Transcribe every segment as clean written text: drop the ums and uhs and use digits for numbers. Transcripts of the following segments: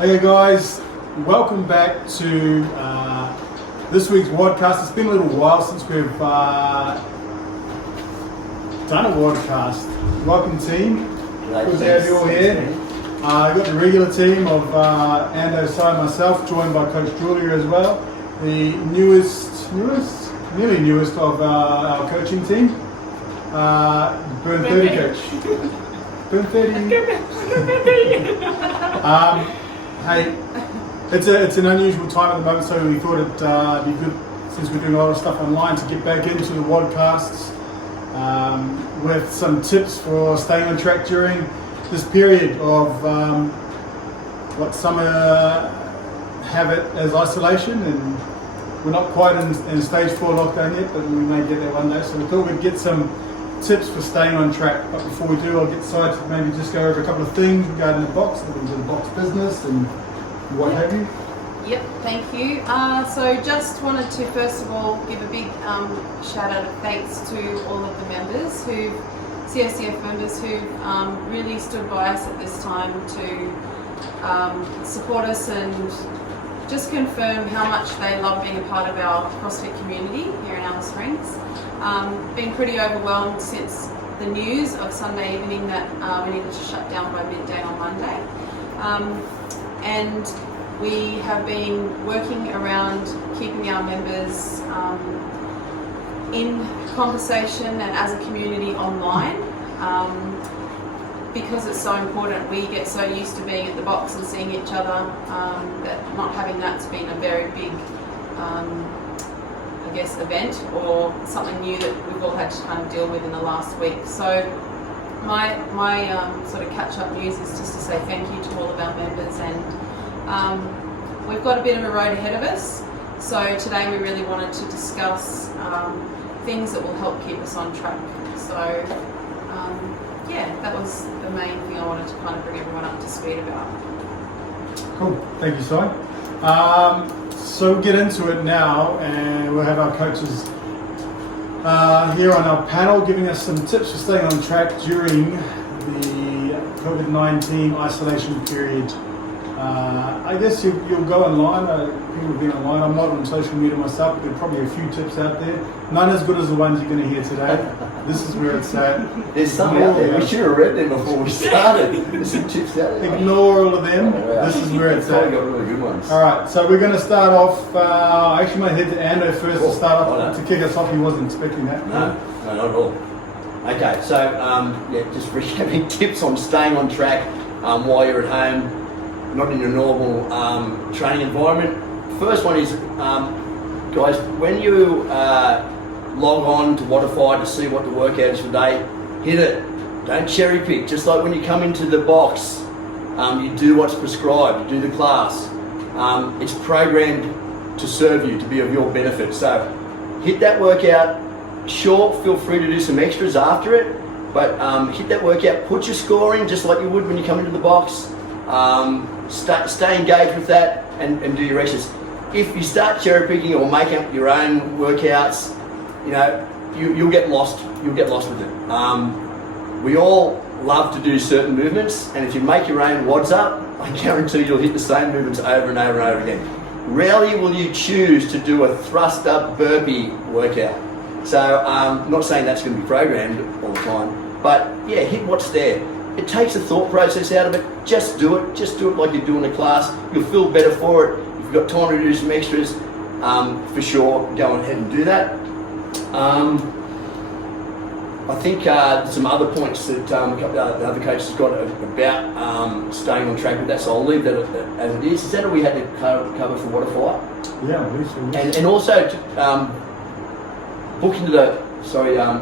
Hey guys, welcome back to this week's WODCAST. It's been a little while since we've done a WODCAST. Welcome team, good to have you all here. We've got the regular team of Ando, Si, myself, joined by Coach Julia as well. The nearly newest of our coaching team, Burn 30 coach. Burn 30. Hey, it's an unusual time at the moment, so we thought it'd be good, since we're doing a lot of stuff online, to get back into the WODCASts with some tips for staying on track during this period of what some have it as isolation, and we're not quite in stage 4 lockdown yet, but we may get there one day. So we thought we'd get some tips for staying on track. But before we do, I'll get started to maybe just go over a couple of things regarding the box, the box business and what have you. Yep, thank you. So just wanted to first of all give a big shout out of thanks to all of the members COCF members who really stood by us at this time to support us and just confirm how much they love being a part of our CrossFit community here in Alice Springs. Been pretty overwhelmed since the news of Sunday evening that we needed to shut down by midday on Monday. And we have been working around keeping our members in conversation and as a community online. Because it's so important, we get so used to being at the box and seeing each other that not having that's been a very big, I guess, event or something new that we've all had to kind of deal with in the last week. So my sort of catch-up news is just to say thank you to all of our members, and we've got a bit of a road ahead of us. So today we really wanted to discuss things that will help keep us on track. So yeah, that was the main thing I wanted to kind of bring everyone up to speed about. Cool, thank you, Si. So we'll get into it now, and we'll have our coaches here on our panel giving us some tips for staying on track during the COVID-19 isolation period. I guess you'll go online. People have been online. I'm not on social media myself, but there are probably a few tips out there. None as good as the ones you're going to hear today. This is where it's at. There's some out there. We should have read them before we started. There's some tips out there. Ignore all of them. This is where it's at. Got really good ones. All right, so we're going to start off. I actually might head to Ando first to start off, to kick us off. He wasn't expecting that. No, not at all. Okay, so just recapping tips on staying on track while you're at home, not in your normal training environment. First one is, guys, when you log on to Wodify to see what the workout is for the day, hit it. Don't cherry pick. Just like when you come into the box, you do what's prescribed, you do the class. It's programmed to serve you, to be of your benefit. So hit that workout. Sure, feel free to do some extras after it, but hit that workout, put your score in just like you would when you come into the box. Stay engaged with that and do your extras. If you start cherry picking or make up your own workouts, you'll get lost. You'll get lost with it. We all love to do certain movements, and if you make your own WODs up, I guarantee you'll hit the same movements over and over and over again. Rarely will you choose to do a thrust up burpee workout. So I'm not saying that's going to be programmed all the time, but yeah, hit what's there. It takes the thought process out of it. Just do it. Just do it like you're doing a class. You'll feel better for it. If you've got time to do some extras, for sure, go ahead and do that. I think some other points that the other coaches have got about staying on track with that, so I'll leave that as it is. Is that all we had to cover for Wodify? Yeah, at least. And also book into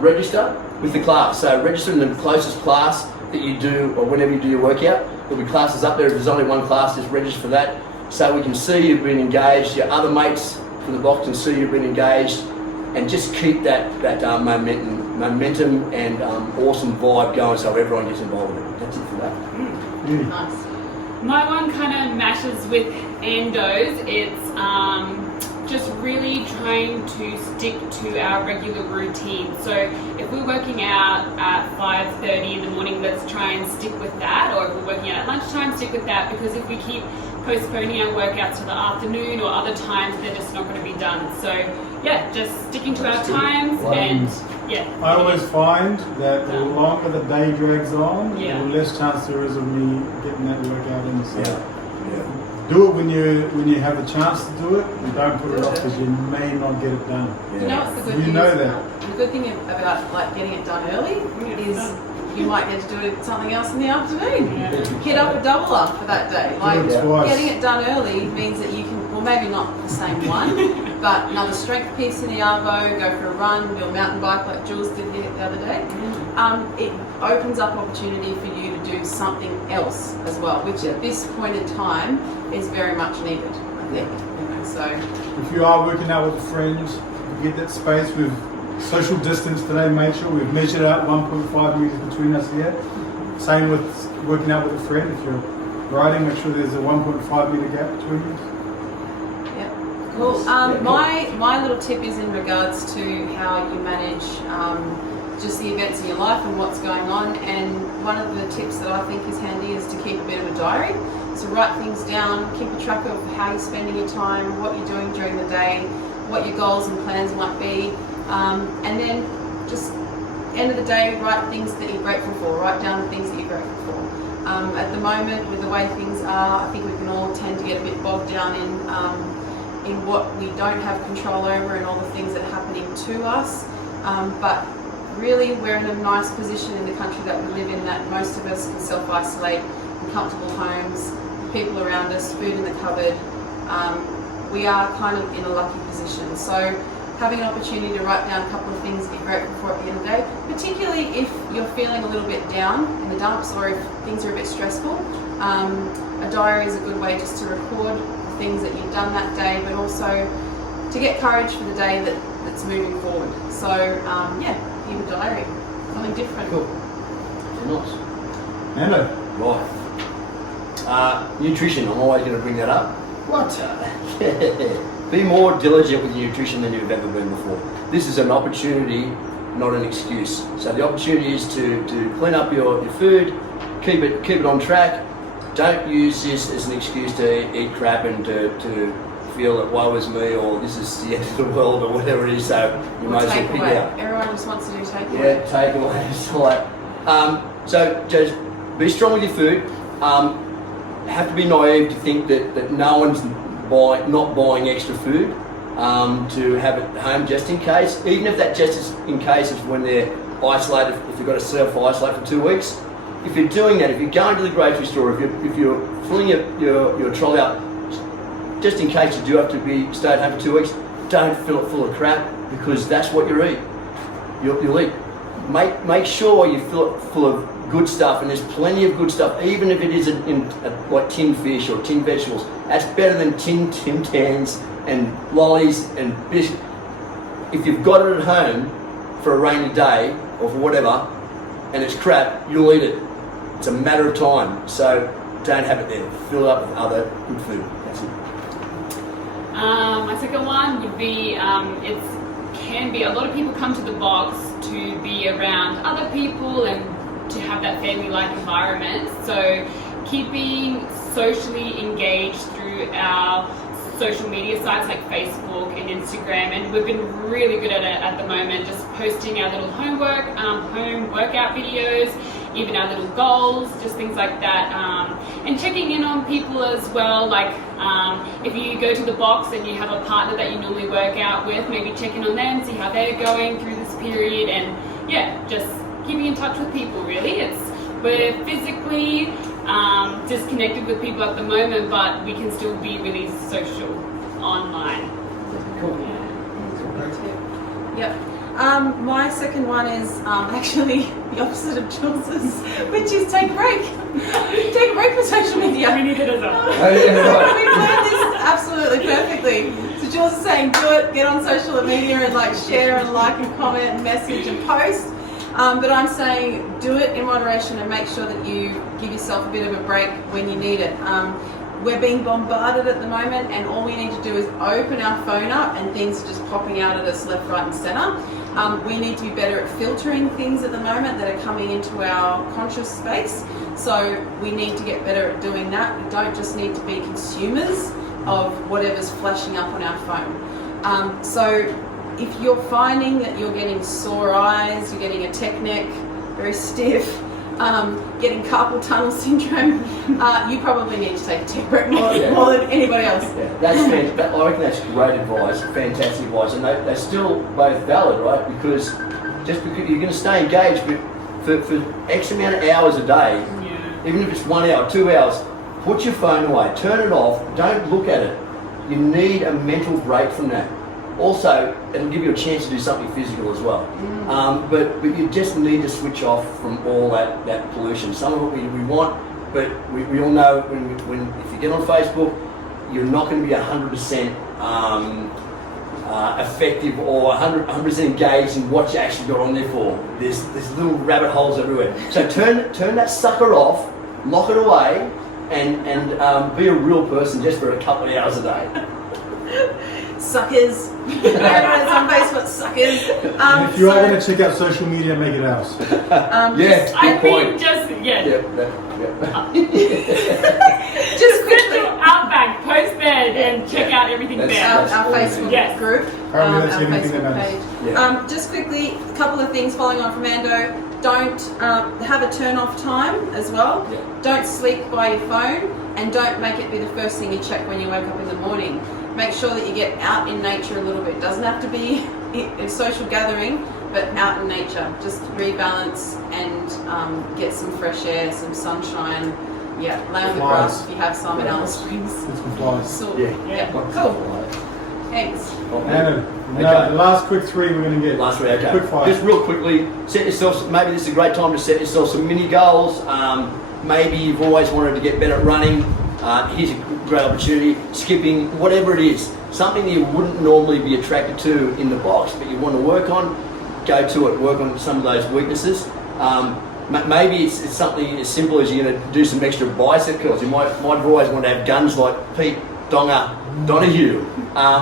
register with the class. So register in the closest class that you do, or whenever you do your workout. There'll be classes up there. If there's only one class, just register for that, so we can see you've been engaged. Your other mates from the box can see you've been engaged, and just keep that momentum and awesome vibe going, so everyone gets involved with it. That's it for that. Nice. My one kind of matches with Ando's. It's just really trying to stick to our regular routine. So if we're working out at 5:30 in the morning, let's try and stick with that. Or if we're working out at lunchtime, stick with that. Because if we keep postponing our workouts to the afternoon, or other times they're just not going to be done. So yeah, just sticking to our times and yeah. I always find that the longer the day drags on, Yeah. the less chance there is of me getting that workout in. So Yeah. do it when you have the chance to do it, and don't put it off because you may not get it done. You know what's the good You thing know is, that. the good thing about like getting it done early is you might get to do it something else in the afternoon. Hit up a double up for that day. Like Do it twice. getting it done early means that you can, well, maybe not the same one, but another strength piece in the arvo, go for a run, do a mountain bike like Jules did the other day. It opens up opportunity for you to do something else as well, which at this point in time is very much needed, I think. You know, so If you are working out with a friend, you get that space with social distance today. Make sure we've measured out 1.5 meters between us here. Same with working out with a friend. If you're riding, make sure there's a 1.5 meter gap between you. cool. My little tip is in regards to how you manage just the events in your life and what's going on. And one of the tips that I think is handy is to keep a bit of a diary. So write things down, keep a track of how you're spending your time, what you're doing during the day, what your goals and plans might be, and then just end of the day, write things that you're grateful for. Write down the things that you're grateful for. At the moment, with the way things are, I think we can all tend to get a bit bogged down in what we don't have control over and all the things that are happening to us. But really, we're in a nice position in the country that we live in, that most of us can self-isolate in comfortable homes, people around us, food in the cupboard. We are kind of in a lucky position. So having an opportunity to write down a couple of things that you're grateful for at the end of the day, particularly if you're feeling a little bit down in the dumps or if things are a bit stressful, a diary is a good way just to record the things that you've done that day, but also to get courage for the day that's moving forward. So keep a diary, something different. Cool. Nice. Nando. Right. Nutrition, I'm always going to bring that up. What? Be more diligent with your nutrition than you've ever been before. This is an opportunity, not an excuse. So the opportunity is to clean up your food, keep it on track. Don't use this as an excuse to eat crap and to feel that woe is me or this is the end of the world or whatever it is. So you might as well pick it up. Everyone just wants to do takeaway. Yeah, takeaway. So like, so just be strong with your food. Have to be naive to think that no one's not buying extra food to have at home just in case. Even if that just is in case is when they're isolated, if you've got to self-isolate for 2 weeks. If you're doing that, if you're going to the grocery store, if you're filling your trolley up, just in case you do have to stay at home for 2 weeks, don't fill it full of crap because that's what you eat. You'll eat. Make sure you fill it full of good stuff, and there's plenty of good stuff, even if it is like tinned fish or tinned vegetables. That's better than tinned Tim Tams and lollies and biscuits. If you've got it at home for a rainy day or for whatever, and it's crap, you'll eat it. It's a matter of time. So don't have it there. Fill it up with other good food. That's it. My second one would be a lot of people come to the box to be around other people and to have that family-like environment. So keeping socially engaged through our social media sites like Facebook and Instagram, and we've been really good at it at the moment, just posting our little home workout videos, even our little goals, just things like that, and checking in on people as well. Like if you go to the box and you have a partner that you normally work out with, maybe check in on them, see how they're going through this period, and just keeping in touch with people. Really, we're physically disconnected with people at the moment, but we can still be really social online. Cool. Yep. My second one is actually the opposite of Jules's, which is take a break. Take a break from social media. We need it as well. We planned this absolutely perfectly. So Jules is saying do it, get on social media and like share and like and comment and message and post. But I'm saying do it in moderation and make sure that you give yourself a bit of a break when you need it. We're being bombarded at the moment, and all we need to do is open our phone up and things are just popping out at us left, right and centre. We need to be better at filtering things at the moment that are coming into our conscious space. So we need to get better at doing that. We don't just need to be consumers of whatever's flashing up on our phone. So if you're finding that you're getting sore eyes, you're getting a tech neck, very stiff, getting carpal tunnel syndrome, you probably need to take a tech break more than anybody else. Yeah, I reckon that's great advice, fantastic advice, and they're still both valid, right? Because just because you're going to stay engaged, but for X amount of hours a day, even if it's 1 hour, 2 hours, put your phone away, turn it off, don't look at it. You need a mental break from that. Also, it'll give you a chance to do something physical as well. But you just need to switch off from all that pollution. Some of it we want, but we all know when if you get on Facebook, you're not going to be 100% effective or 100% engaged in what you actually got on there for. There's little rabbit holes everywhere. So turn that sucker off, lock it away, and be a real person just for a couple of hours a day. Suckers. Everyone's on Facebook, suckers. If you are going to check out social media, make it ours. I think just just quickly, OUTBACK, post there and check out everything there. Our Facebook group, our Facebook page. Just quickly, a couple of things following on from Ando. Don't have a turn-off time as well. Don't sleep by your phone, and don't make it be the first thing you check when you wake up in the morning. Make sure that you get out in nature a little bit. It doesn't have to be a social gathering, but out in nature. Just rebalance and get some fresh air, some sunshine. Yeah, lay on the grass if you have some in Alice Springs. Get some flies. So, cool. Thanks. The last quick three we're going to get. Last three, okay. Quick fire. Just real quickly, set yourself, maybe this is a great time to set yourself some mini goals. Maybe you've always wanted to get better at running. Here's a great opportunity. Skipping, whatever it is. Something that you wouldn't normally be attracted to in the box, but you want to work on, go to it. Work on some of those weaknesses. Maybe it's something as simple as you're going to do some extra bicep curls. You might always want to have guns like Pete Donahue.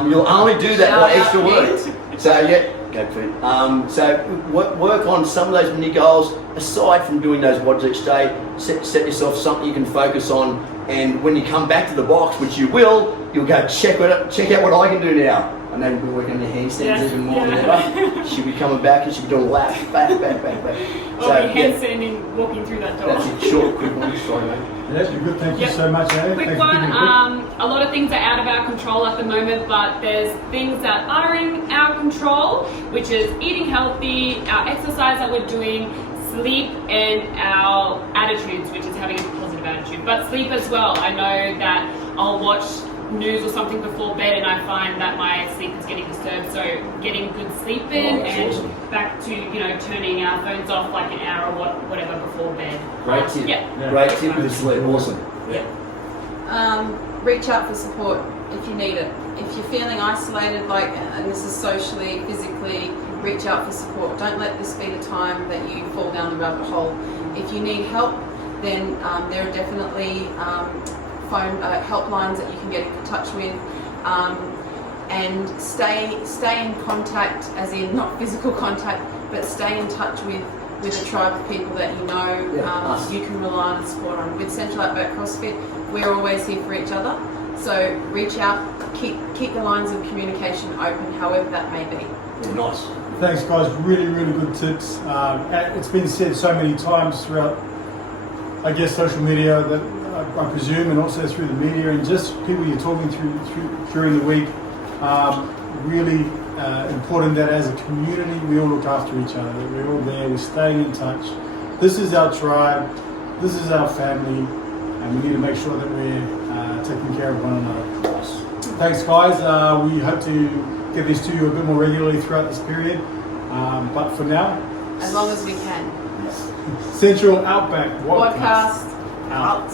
You'll only do that by extra work. So go Pete. So work on some of those mini goals. Aside from doing those WODs each day, set yourself something you can focus on. And when you come back to the box, which you will, you'll go check out what I can do now. And then we'll be working on your handstands even more than ever. She'll be coming back and she'll be doing laps, back. Or handstanding, walking through that door. That's a short, quick one. Sorry, mate. Yes, you're good. Thank you so much, Annie. Quick one. A lot of things are out of our control at the moment, but there's things that are in our control, which is eating healthy, our exercise that we're doing, sleep, and our attitudes, which is having a positive attitude. But sleep as well. I know that I'll watch news or something before bed and I find that my sleep is getting disturbed, so getting good sleep in and awesome. Back to turning our phones off like an hour or whatever before bed. Great tip. Great tip with the sleep. Awesome. Reach out for support if you need it. If you're feeling isolated, and this is socially, physically, reach out for support. Don't let this be the time that you fall down the rabbit hole. If you need help, then there are definitely phone helplines that you can get in touch with, and stay in contact, as in not physical contact, but stay in touch with a tribe of people that you know you can rely on and support on. With Central OUTBACK CrossFit, we're always here for each other. So reach out, keep the lines of communication open, however that may be. Yeah, nice. Thanks, guys. Really, really good tips. It's been said so many times throughout, I guess, social media that I presume, and also through the media and just people you're talking through during the week. Really important that as a community we all look after each other. That we're all there. We're staying in touch. This is our tribe. This is our family, and we need to make sure that we're taking care of one another. Thanks, guys. We hope to get these to you a bit more regularly throughout this period. But for now, as long as we can. Central OUTBACK WODCAST out.